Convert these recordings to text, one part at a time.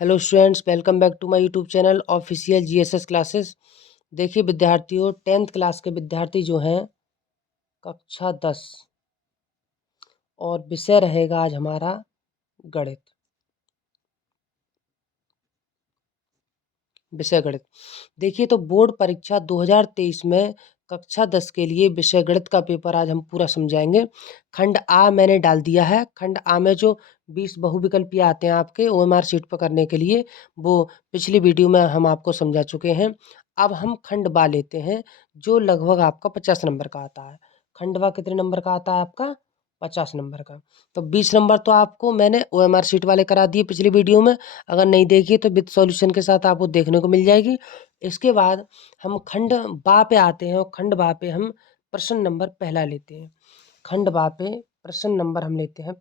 Hello students, welcome back to my YouTube channel official GSS classes. देखिए विद्यार्थियों, 10th class के विद्यार्थी जो हैं, कक्षा 10 और विषय रहेगा आज हमारा गणित। विषय गणित। देखिए तो बोर्ड परीक्षा 2023 में कक्षा 10 के लिए विषय गणित का पेपर आज हम पूरा समझाएंगे। खंड आ मैंने डाल दिया है। खंड आ में जो 20 बहुविकल्पीय आते हैं आपके ओएमआर शीट पर करने के लिए, वो पिछली वीडियो में हम आपको समझा चुके हैं। अब हम खंड बा लेते हैं, जो लगभग आपका 50 नंबर का आता है। खंड बा कितने नंबर का आता है आपका? 50 नंबर का। तो 20 नंबर तो आपको मैंने ओएमआर शीट वाले करा दिए पिछली वीडियो में। अगर नहीं देखी तो विद सॉल्यूशन के साथ आपको देखने को मिल जाएगी। इसके बाद हम खंड बा पे आते हैं और खंड बा पे हम प्रश्न नंबर पहला लेते हैं। खंड बा पे प्रश्न नंबर हम लेते हैं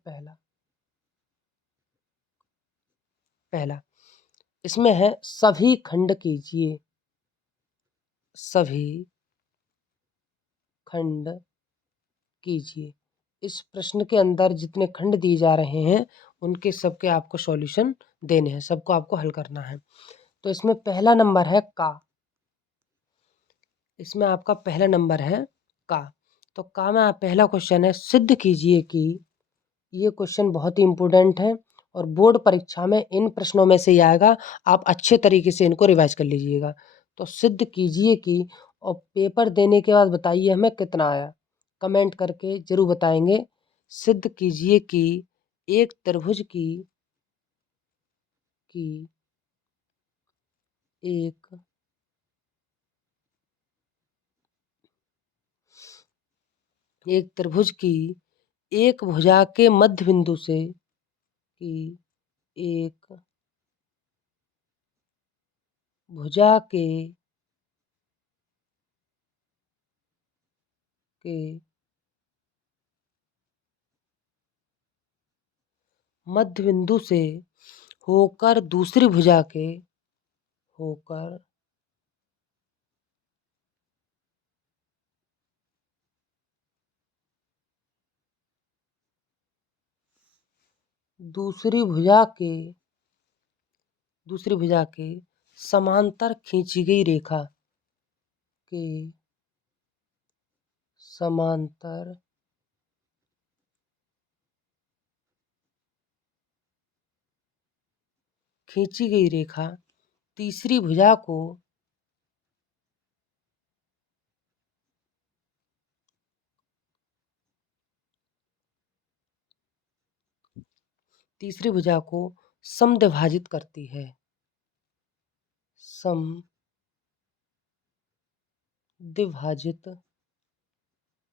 पहला। इसमें है सभी खंड कीजिए। सभी खंड कीजिए। इस प्रश्न के अंदर जितने खंड दिए जा रहे हैं उनके सबके आपको सॉल्यूशन देने हैं, सबको आपको हल करना है। तो इसमें पहला नंबर है का। इसमें आपका पहला नंबर है का। तो का में पहला क्वेश्चन है सिद्ध कीजिए कि। ये क्वेश्चन बहुत ही इम्पोर्टेंट है और बोर्ड परीक्षा में इन प्रश्नों में से ही आएगा। आप अच्छे तरीके से इनको रिवाइज कर लीजिएगा। तो सिद्ध कीजिए कि, और पेपर देने के बाद बताइए हमें कितना आया। कमेंट करके जरूर बताएंगे। सिद्ध कीजिए कि एक त्रिभुज की एक एक त्रिभुज की एक भुजा के मध्य बिंदु से की एक भुजा के मध्य बिंदु से होकर दूसरी भुजा के होकर दूसरी भुजा के समांतर खींची गई रेखा के समांतर खींची गई रेखा तीसरी भुजा को समद्विभाजित करती है। समद्विभाजित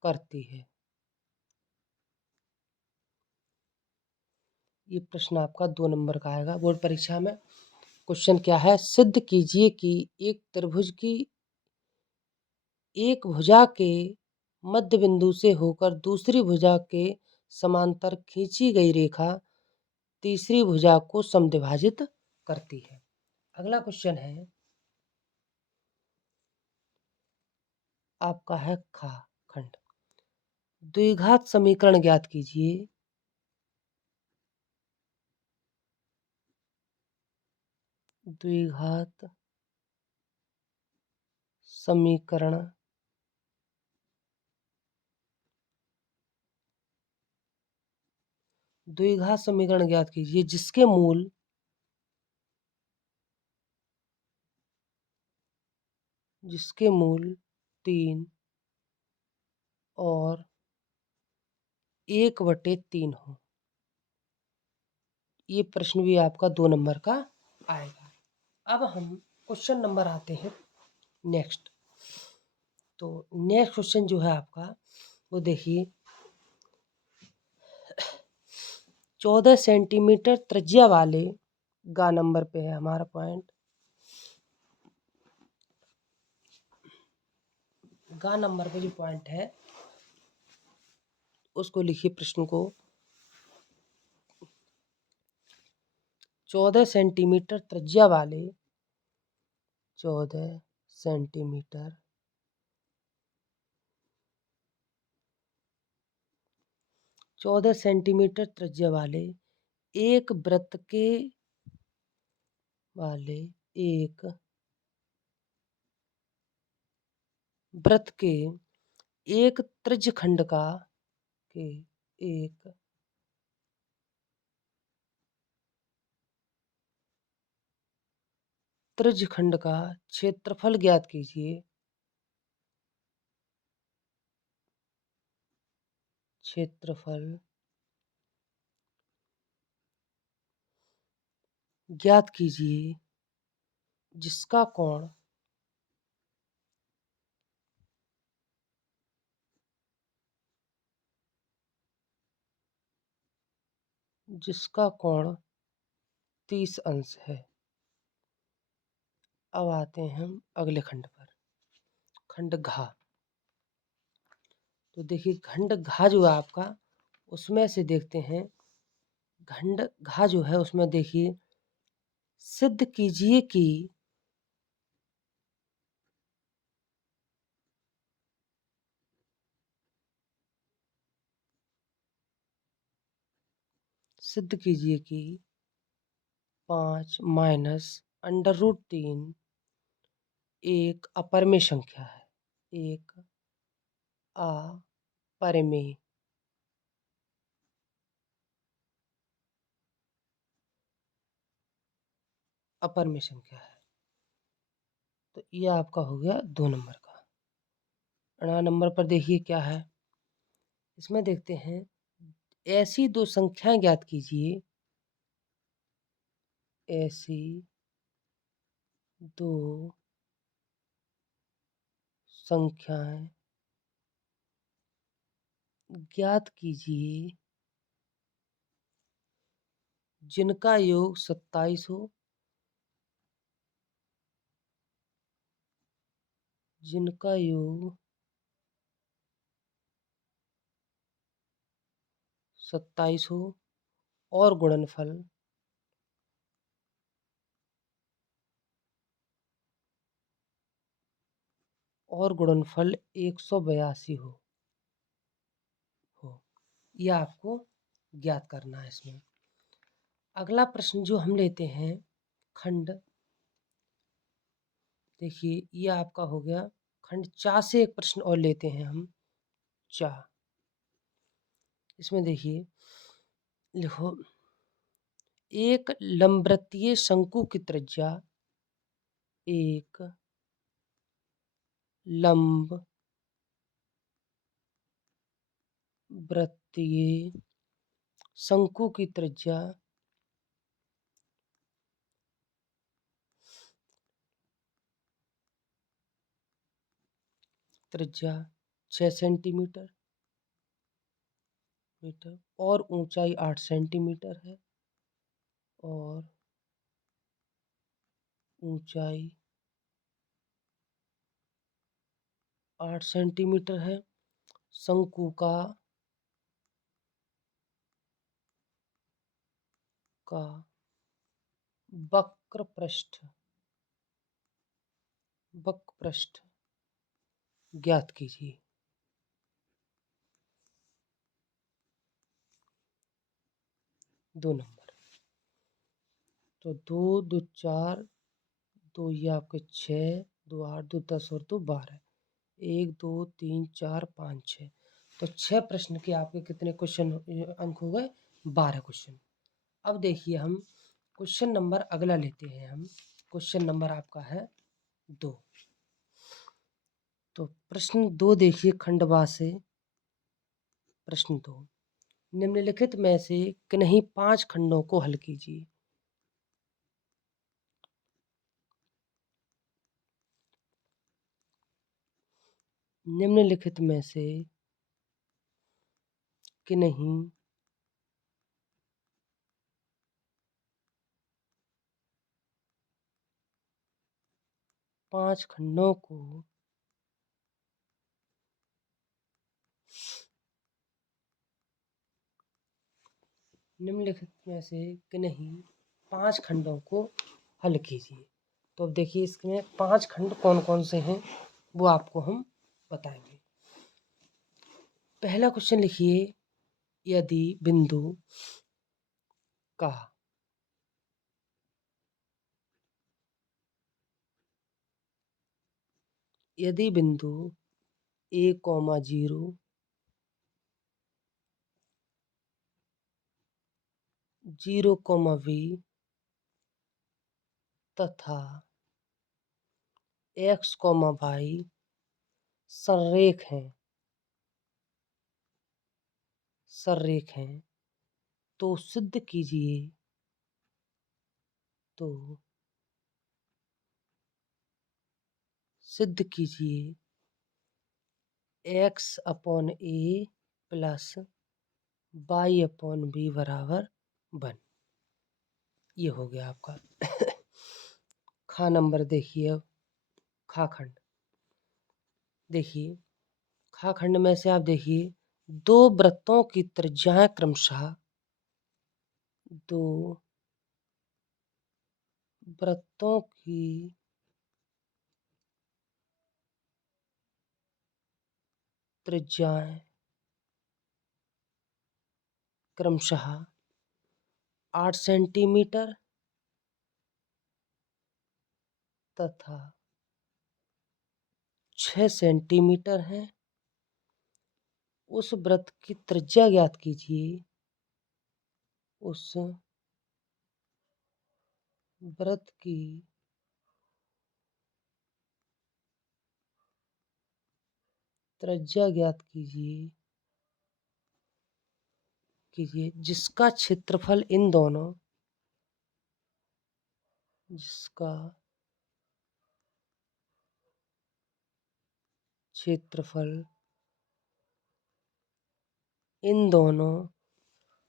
करती है। ये प्रश्न आपका 2 नंबर का आएगा बोर्ड परीक्षा में। क्वेश्चन क्या है? सिद्ध कीजिए कि एक त्रिभुज की एक भुजा के मध्य बिंदु से होकर दूसरी भुजा के समांतर खींची गई रेखा तीसरी भुजा को समद्विभाजित करती है। अगला क्वेश्चन है आपका है खा खंड। द्विघात समीकरण ज्ञात कीजिए। द्विघात समीकरण ज्ञात कीजिए जिसके मूल जिसके मूल 3 और 1/3 हो। ये प्रश्न भी आपका 2 नंबर का आएगा। अब हम क्वेश्चन नंबर आते हैं नेक्स्ट। तो नेक्स्ट क्वेश्चन जो है आपका, वो देखिए 14 सेंटीमीटर त्रिज्या वाले गा नंबर पे है हमारा पॉइंट। गा नंबर पे जो पॉइंट है उसको लिखिए। प्रश्न को 14 सेंटीमीटर त्रिज्या वाले 14 सेंटीमीटर त्रिज्या वाले एक वृत्त के वाले एक वृत्त के एक त्रिज्यखंड का के एक त्रिज्यखंड का क्षेत्रफल ज्ञात कीजिए। क्षेत्रफल ज्ञात कीजिए जिसका कोण जिसका कोण 30 अंश है। अब आते हैं हम अगले खंड पर, खंड घा। तो देखिए खंड घा जो है आपका, उसमें से देखते हैं खंड घा जो है उसमें देखिए, सिद्ध कीजिए कि सिद्ध कीजिए कि 5 माइनस √3 एक अपरिमेय संख्या है। एक अपरिमेय अपरिमेय संख्या है। तो ये आपका हो गया 2 नंबर का। 9 नंबर पर देखिए क्या है, इसमें देखते हैं ऐसी दो संख्याएं ज्ञात कीजिए। ऐसी दो संख्याएं ज्ञात कीजिए जिनका योग 27 हो, जिनका योग 27 हो और गुणनफल और गुणनफल 182 हो। यह आपको ज्ञात करना है इसमें। अगला प्रश्न जो हम लेते हैं खंड, देखिए ये आपका हो गया खंड चा से एक प्रश्न और लेते हैं हम, चा। इसमें देखिए लिखो, एक लंबवृत्तीय शंकु की त्रिज्या, एक लंब वृत्तीय शंकु की त्रिज्या त्रिज्या 6 सेंटीमीटर और ऊंचाई 8 सेंटीमीटर है, और ऊंचाई 8 सेंटीमीटर है। शंकु का वक्र पृष्ठ ज्ञात कीजिए। 2 नंबर। तो 2 2 4, 2 ये आपके 6, 2 8, 2 10 और 2 12, 1 2 3 4 5 6। तो 6 प्रश्न के आपके कितने क्वेश्चन अंक हो गए? 12 क्वेश्चन। अब देखिए हम क्वेश्चन नंबर अगला लेते हैं हम। क्वेश्चन नंबर आपका है 2। तो प्रश्न 2 देखिए खंडवा से। प्रश्न 2, निम्नलिखित में से किन्हीं 5 खंडों को हल कीजिए। निम्नलिखित में से किन्हीं 5 खंडों को निम्नलिखित में से किन्हीं 5 खंडों को हल कीजिए। तो अब देखिए इसमें 5 खंड कौन कौन से हैं वो आपको हम बताएंगे। पहला क्वेश्चन लिखिए, यदि बिंदु का यदि बिंदु A, 0, 0, B तथा x, y संरेख हैं तो सिद्ध कीजिए तो सिद्ध कीजिए x upon a plus y upon b बराबर 1। ये हो गया आपका खा नंबर। देखिए अब खा खंड देखिए, खा खंड में से आप देखिए दो वृत्तों की त्रिज्याएं क्रमशः दो वृत्तों की त्रिज्याएं क्रमशः 8 सेंटीमीटर तथा 6 सेंटीमीटर है। उस वृत्त की त्रिज्या ज्ञात कीजिए। उस वृत्त की त्रिज्या ज्ञात कीजिए जिसका क्षेत्रफल इन दोनों जिसका क्षेत्रफल इन दोनों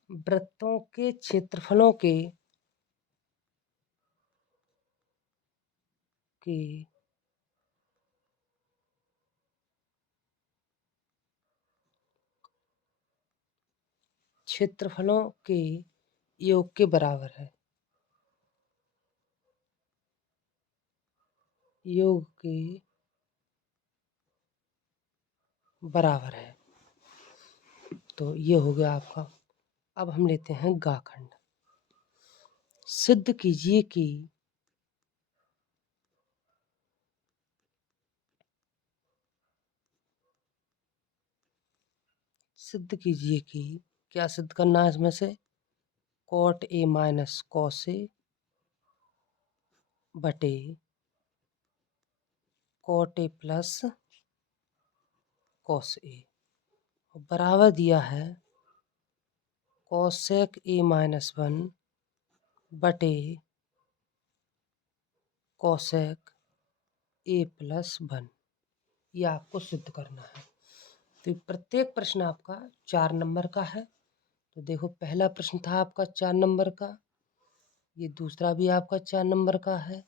वृत्तों के क्षेत्रफलों के क्षेत्रफलों के योग के बराबर है। योग के बराबर है। तो ये हो गया आपका। अब हम लेते हैं गा खंड। सिद्ध कीजिए कि क्या सिद्ध करना है इसमें से cot A minus cos A बटे cot A plus cos A बराबर दिया है कॉसेक ए माइनस 1 बटे कॉसेक ए प्लस 1। ये आपको सिद्ध करना है। तो प्रत्येक प्रश्न आपका 4 नंबर का है। तो देखो, पहला प्रश्न था आपका 4 नंबर का, ये दूसरा भी आपका 4 नंबर का है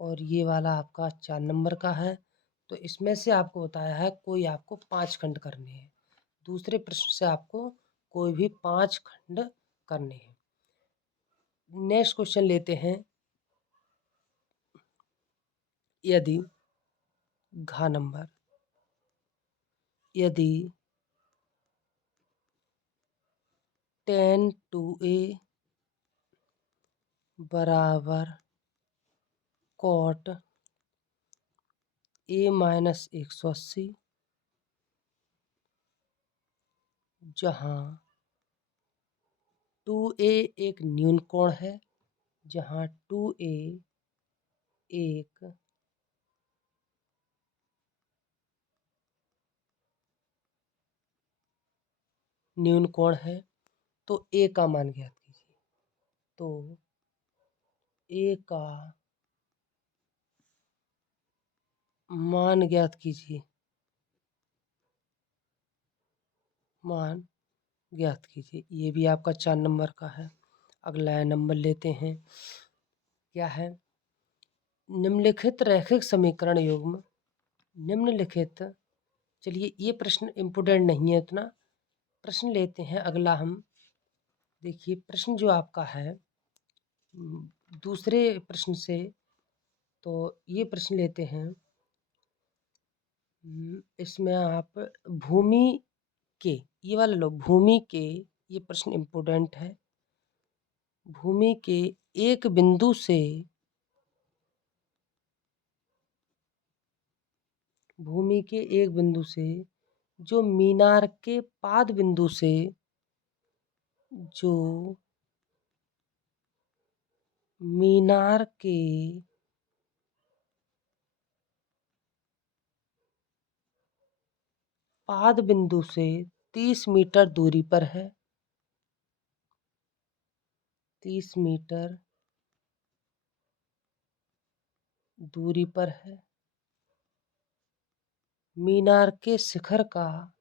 और ये वाला आपका 4 नंबर का है। तो इसमें से आपको बताया है कोई आपको 5 खंड करने हैं। दूसरे प्रश्न से आपको कोई भी 5 खंड करने हैं। नेक्स्ट क्वेश्चन लेते हैं। यदि घा नंबर यदि 10 2a बराबर कॉट a माइनस 180 जहाँ 2a एक न्यून कोण है, जहाँ 2a एक न्यून कोण है, तो a का मान ज्ञात कीजिए। तो a का मान ज्ञात कीजिए। मान ज्ञात कीजिए। ये भी आपका 4 नंबर का है। अगला नंबर लेते हैं। क्या है? निम्नलिखित रैखिक समीकरण युग्म निम्नलिखित। चलिए, ये प्रश्न इम्पोर्टेंट नहीं है इतना। प्रश्न लेते हैं अगला हम। देखिए, प्रश्न जो आपका है दूसरे प्रश्न से, तो ये प्रश्न लेते हैं। इसमें आप भूमि के, ये वाला लो, भूमि के, ये प्रश्न इम्पोर्टेंट है। भूमि के एक बिंदु से भूमि के एक बिंदु से जो मीनार के पाद बिंदु से जो मीनार के पाद बिंदु से 30 मीटर दूरी पर है। 30 मीटर दूरी पर है। मीनार के शिखर का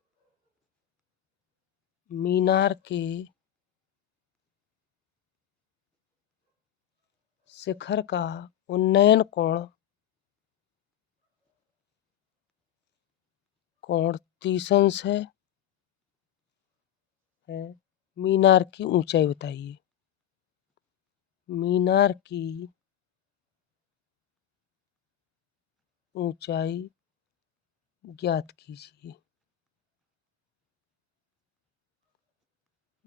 मीनार के शिखर का उन्नयन कोण 30 अंश है। मीनार की ऊंचाई बताइए। मीनार की ऊंचाई ज्ञात कीजिए।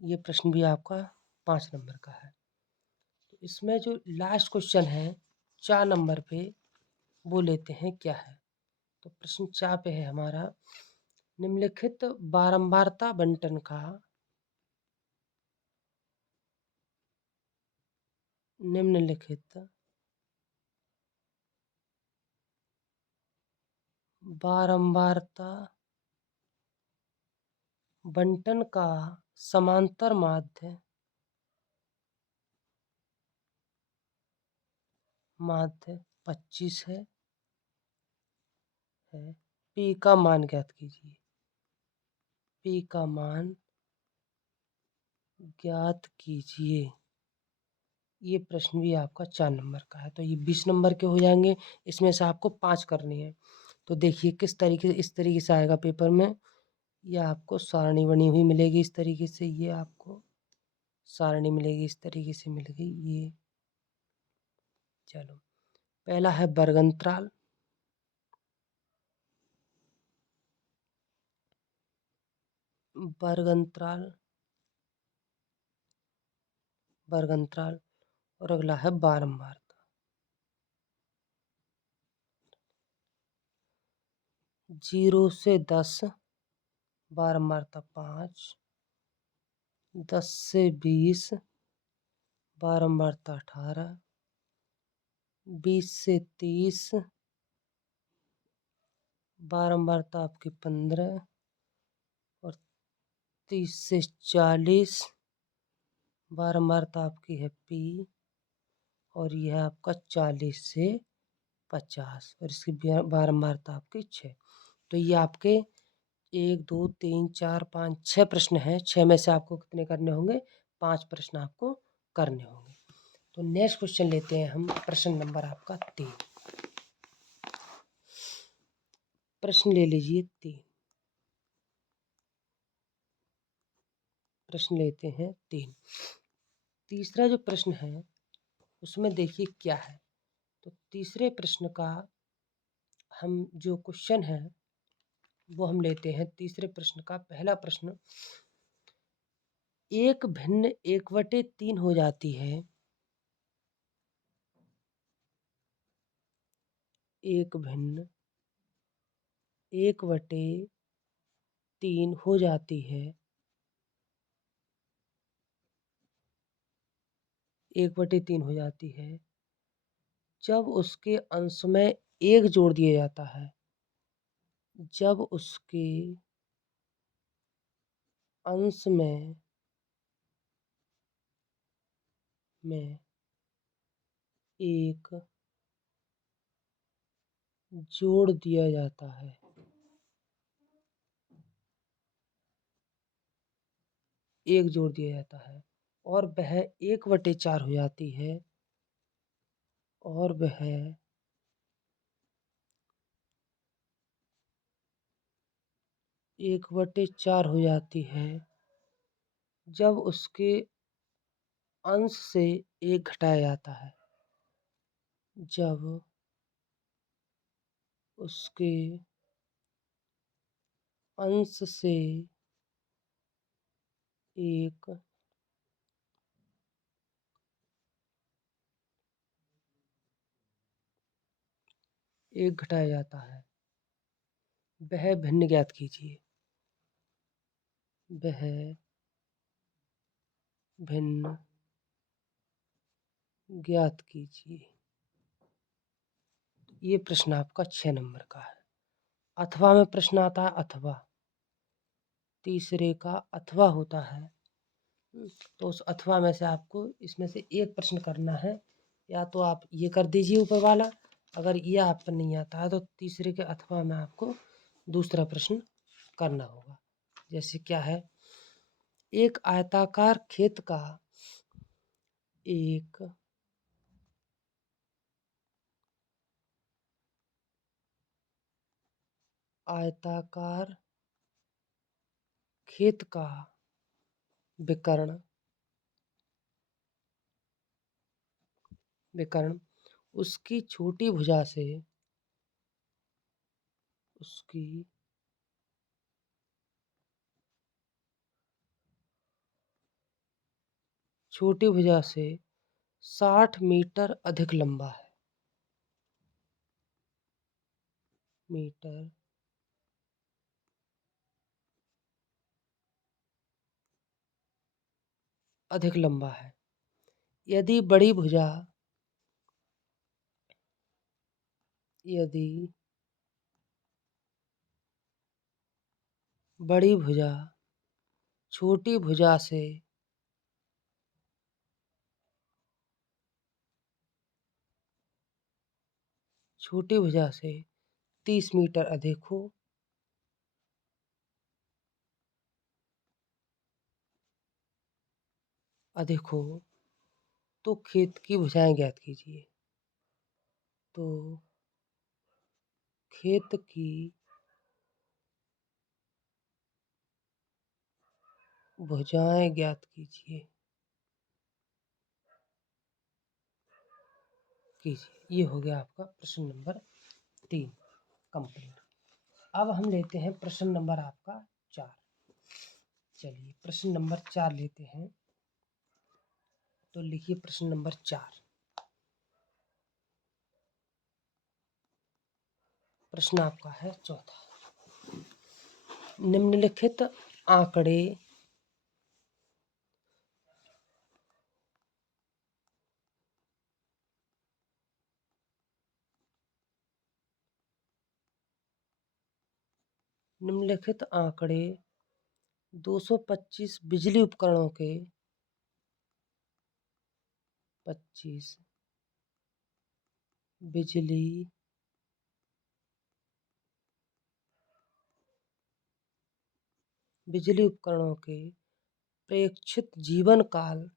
ये प्रश्न भी आपका 5 नंबर का है। तो इसमें जो लास्ट क्वेश्चन है 4 नंबर पे, वो लेते हैं क्या है। तो प्रश्न 4 पे है हमारा, निम्नलिखित बारंबारता बंटन का निम्नलिखित बारंबारता बंटन का समांतर माध्य 25 है। पी का मान ज्ञात कीजिए। पी का मान ज्ञात कीजिए। ये प्रश्न भी आपका 4 नंबर का है। तो ये 20 नंबर के हो जाएंगे। इसमें से आपको 5 करनी है। तो देखिए किस तरीके से, इस तरीके से आएगा पेपर में। ये आपको सारणी बनी हुई मिलेगी इस तरीके से। ये आपको सारणी मिलेगी इस तरीके से मिल गई ये। चलो, पहला है वर्गंतराल। वर्गंतराल वर्गंतराल और अगला है बारंबारता। 0 से 10 बारंबारता 5। 10 से 20 बारंबारता 18। 20 से 30 बारंबारता आपकी 15। और 30 से 40 बारंबारता आपकी है पी। और यह आपका 40 से 50 और इसकी बारंबारता आपकी 6। तो ये आपके 1 2 3 4 5 6 प्रश्न हैं। 6 में से आपको कितने करने होंगे? 5 प्रश्न आपको करने होंगे। तो नेक्स्ट क्वेश्चन लेते हैं हम, प्रश्न नंबर आपका 3। प्रश्न ले लीजिए 3। प्रश्न लेते हैं 3। तीसरा जो प्रश्न है उसमें देखिए क्या है। तो तीसरे प्रश्न का हम जो क्वेश्चन है वो हम लेते हैं। तीसरे प्रश्न का पहला प्रश्न, एक भिन्न 1/3 हो जाती है। एक भिन्न 1/3 हो जाती है। 1/3 हो जाती है जब उसके अंश में 1 जोड़ दिया जाता है। जब उसके अंश में 1 जोड़ दिया जाता है। 1 जोड़ दिया जाता है और वह 1/4 हो जाती है। और वह 1/4 हो जाती है जब उसके अंश से 1 घटाया जाता है। जब उसके अंश से 1 घटाया जाता है। वह भिन्न ज्ञात कीजिए। वह भिन्न ज्ञात कीजिए। ये प्रश्न आपका 6 नंबर का है। अथवा में प्रश्न आता है अथवा, तीसरे का अथवा होता है। तो उस अथवा में से आपको इसमें से एक प्रश्न करना है। या तो आप ये कर दीजिए ऊपर वाला, अगर ये आप पर नहीं आता है तो तीसरे के अथवा में आपको दूसरा प्रश्न करना होगा। जैसे क्या है, एक आयताकार खेत का एक आयताकार खेत का विकर्ण विकर्ण उसकी छोटी भुजा से उसकी छोटी भुजा से 60 मीटर अधिक लंबा है। मीटर अधिक लंबा है। यदि यदि बड़ी भुजा छोटी भुजा से छोटी भुजा से 30 मीटर अधिक हो तो खेत की भुजाएं ज्ञात कीजिए। तो खेत की भुजाएं ज्ञात कीजिए। ये हो गया आपका प्रश्न नंबर 3 कंप्लीट। अब हम लेते हैं प्रश्न नंबर आपका 4। चलिए प्रश्न नंबर 4 लेते हैं। तो लिखिए प्रश्न नंबर 4। प्रश्न आपका है चौथा। निम्नलिखित आंकड़े निम्नलिखित आंकड़े 225 बिजली उपकरणों के 25 बिजली बिजली उपकरणों के प्रेक्षित जीवन काल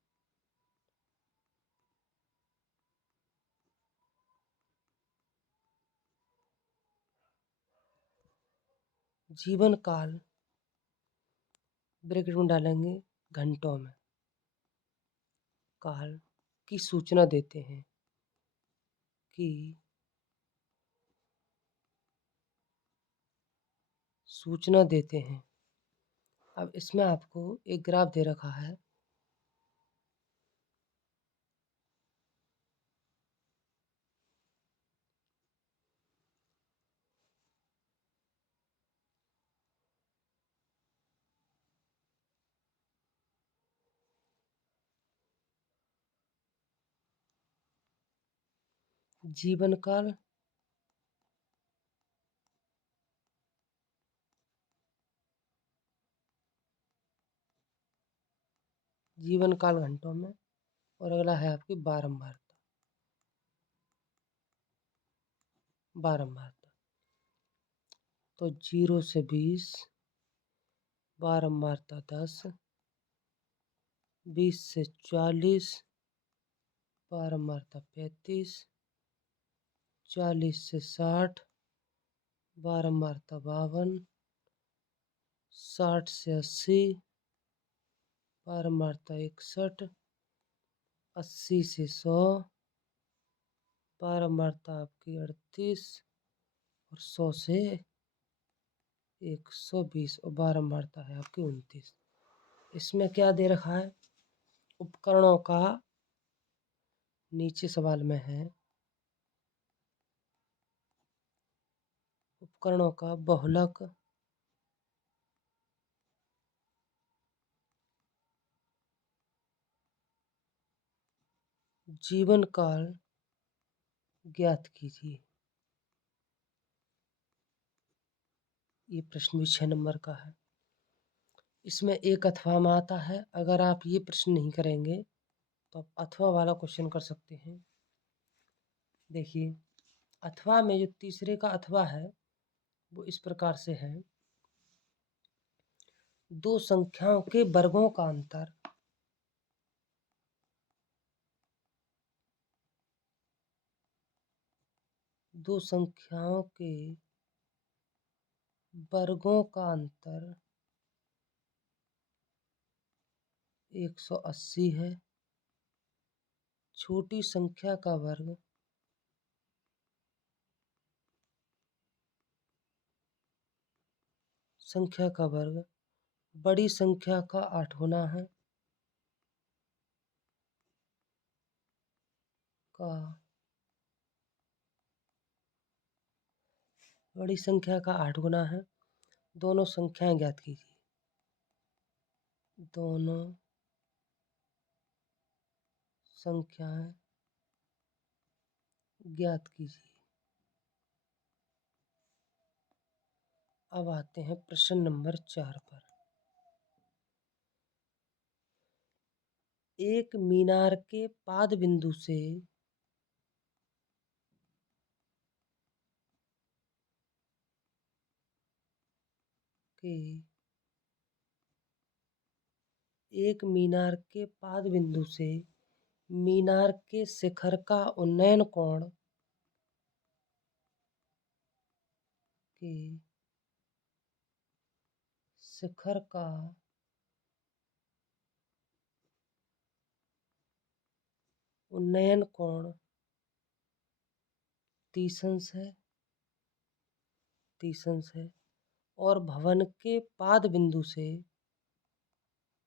ब्रैकेट में डालेंगे घंटों में, काल की सूचना देते हैं कि सूचना देते हैं। अब इसमें आपको एक ग्राफ दे रखा है। जीवन काल घंटों में, और अगला है आपकी बारंबारता। तो 0 से 20, बारंबारता 10, 20 से 40, बारंबारता 35, 40 से 60, बारंबारता 52, 60 से 80, बारंबारता 61, 80 से 100, बारंबारता आपकी 38, और 100 से 120, और बारंबारता है आपकी 29। इसमें क्या दे रखा है, उपकरणों का, नीचे सवाल में है उपकरणों का बहुलक जीवन काल ज्ञात कीजिए। ये प्रश्न भी 6 नंबर का है। इसमें एक अथवा में आता है। अगर आप ये प्रश्न नहीं करेंगे तो आप अथवा वाला क्वेश्चन कर सकते हैं। देखिए, अथवा में जो तीसरे का अथवा है वो इस प्रकार से है। दो संख्याओं के वर्गों का अंतर दो संख्याओं के वर्गों का अंतर 180 है। छोटी संख्या का वर्ग बड़ी संख्या का 8 गुना है का बड़ी संख्या का 8 गुना है। दोनों संख्याएं ज्ञात कीजिए। दोनों संख्याएं ज्ञात कीजिए। अब आते हैं प्रश्न नंबर 4 पर। एक मीनार के पाद बिंदु से के एक मीनार के पाद बिंदु से मीनार के शिखर का उन्नयन कोण के शिखर का उन्नयन कोण 30 है। और भवन के पाद बिंदु से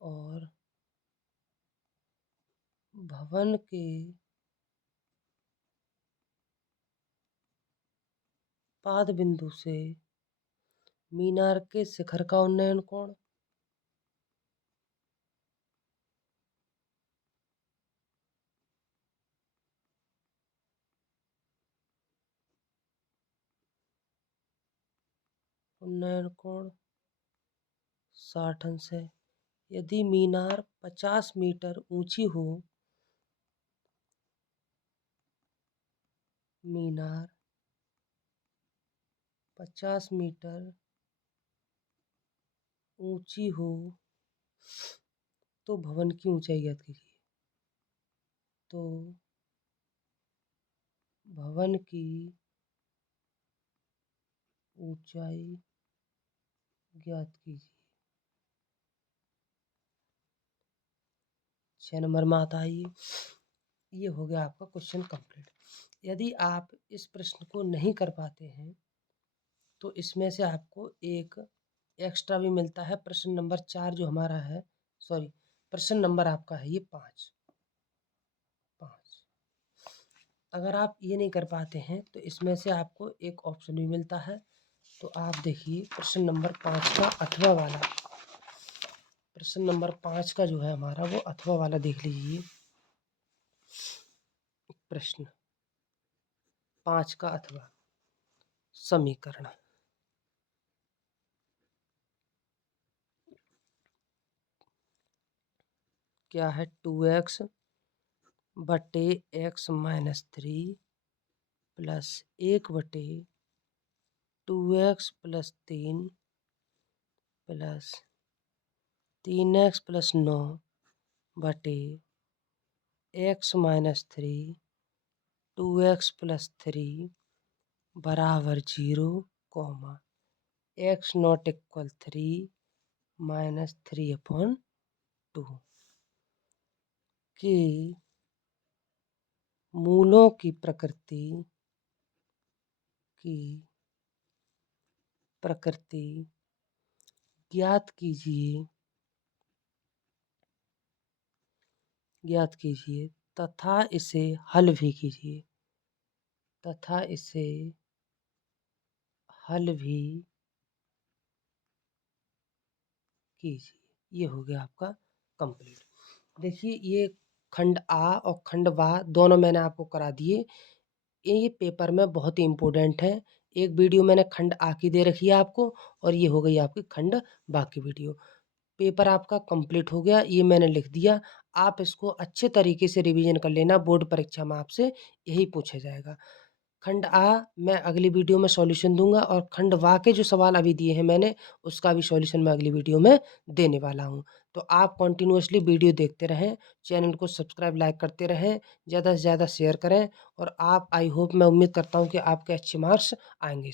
और भवन के पाद बिंदु से मीनार के शिखर का उन्नयन कोण उन्नयन कोण 60 है। यदि मीनार 50 मीटर ऊंची हो, मीनार 50 मीटर ऊंची हो तो भवन की ऊंचाई ज्ञात कीजिए। तो भवन की ऊंचाई ज्ञात कीजिए। 6 नंबर में आता है ये हो गया आपका क्वेश्चन कंप्लीट। यदि आप इस प्रश्न को नहीं कर पाते हैं तो इसमें से आपको एक एक्स्ट्रा भी मिलता है। प्रश्न नंबर 4 जो हमारा है, सॉरी, प्रश्न नंबर आपका है ये 5। अगर आप ये नहीं कर पाते हैं तो इसमें से आपको एक ऑप्शन भी मिलता है। तो आप देखिए प्रश्न नंबर 5 का अथवा वाला, प्रश्न नंबर 5 का जो है हमारा वो अथवा वाला देख लीजिए। प्रश्न 5 का अथवा समीकरण क्या है? 2x बटे x माइनस 3 प्लस 1 बटे 2x plus 3 plus 3x plus 9 बटे x माइनस 3 2x प्लस 3 बराबर 0, comma x not equal 3 minus 3/2 के मूलों की प्रकृति ज्ञात कीजिए तथा इसे हल भी कीजिए। हल भी कीजिए। ये हो गया आपका कंप्लीट। देखिए ये खंड आ और खंड वाह दोनों मैंने आपको करा दिए। ये पेपर में बहुत ही इम्पोर्टेंट है। एक वीडियो मैंने खंड आ की दे रखी है आपको, और ये हो गई आपकी खंड बा की वीडियो। पेपर आपका कंप्लीट हो गया, ये मैंने लिख दिया। आप इसको अच्छे तरीके से रिवीजन कर लेना, बोर्ड परीक्षा में आपसे यही पूछा जाएगा। खंड आ मैं अगली वीडियो में सॉल्यूशन दूंगा, और खंड वाह के जो सवाल अभी दिए हैं मैंने, उसका भी सॉल्यूशन मैं अगली वीडियो में देने वाला हूं। तो आप कंटिन्यूअसली वीडियो देखते रहें, चैनल को सब्सक्राइब लाइक करते रहें, ज़्यादा से ज़्यादा शेयर करें। और आप आई होप मैं उम्मीद करता हूं कि आपके अच्छे मार्क्स आएंगे।